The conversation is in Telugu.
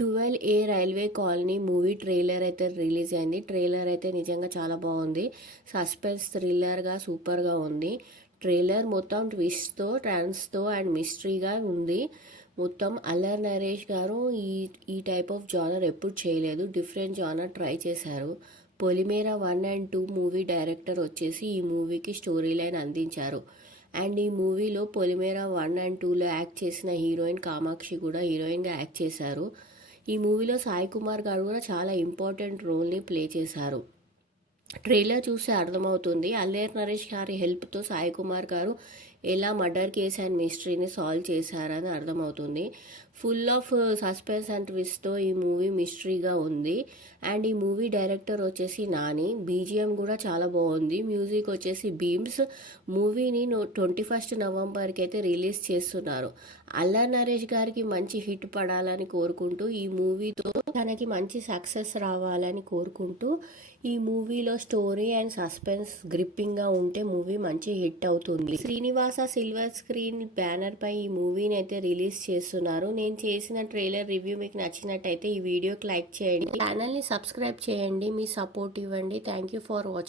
12A railway colony movie trailer అయితే రిలీజ్ అయింది. ట్రైలర్ అయితే నిజంగా చాలా బాగుంది. సస్పెన్స్ థ్రిల్లర్గా సూపర్గా ఉంది. ట్రైలర్ మొత్తం ట్విస్ట్తో, ట్రాన్స్తో అండ్ మిస్టరీగా ఉంది. మొత్తం అల్లరి నరేష్ గారు ఈ టైప్ ఆఫ్ జానర్ ఎప్పుడు చేయలేదు. డిఫరెంట్ జానర్ ట్రై చేశారు. పొలిమేర 1 అండ్ 2 మూవీ డైరెక్టర్ వచ్చేసి ఈ మూవీకి స్టోరీ లైన్ అందించారు. అండ్ ఈ మూవీలో పొలిమేర 1 అండ్ 2లో యాక్ట్ చేసిన హీరోయిన్ కామాక్షి కూడా హీరోయిన్గా యాక్ట్ చేశారు. ఈ మూవీలో సాయి కుమార్ గారు కూడా చాలా ఇంపార్టెంట్ రోల్ని ప్లే చేశారు. ట్రైలర్ చూస్తే అర్థమవుతుంది అల్లేర్ నరేష్ గారి హెల్ప్తో సాయి కుమార్ గారు ఎలా మర్డర్ కేస్ అండ్ మిస్టరీని సాల్వ్ చేశారని అర్థమవుతుంది. ఫుల్ ఆఫ్ సస్పెన్స్ అండ్ ట్విస్ట్తో ఈ మూవీ మిస్టరీగా ఉంది. అండ్ ఈ మూవీ డైరెక్టర్ వచ్చేసి నాని. బీజిఎం కూడా చాలా బాగుంది. మ్యూజిక్ వచ్చేసి బీమ్స్. మూవీని 21 నవంబర్కి అయితే రిలీజ్ చేస్తున్నారు. అల్లరి నరేష్ గారికి మంచి హిట్ పడాలని కోరుకుంటూ, ఈ మూవీతో తనకి మంచి సక్సెస్ రావాలని కోరుకుంటూ, ఈ మూవీలో స్టోరీ అండ్ సస్పెన్స్ గ్రిప్పింగ్గా ఉంటే మూవీ మంచి హిట్ అవుతుంది. శ్రీనివాస సిల్వర్ స్క్రీన్ బ్యానర్ పై ఈ మూవీని అయితే రిలీజ్ చేస్తున్నారు. నేను చేసిన ట్రైలర్ రివ్యూ మీకు నచ్చినట్టయితే ఈ వీడియోకి లైక్ చేయండి, ఛానల్ని సబ్స్క్రైబ్ చేయండి, మీ సపోర్ట్ ఇవ్వండి. Thank you for watching.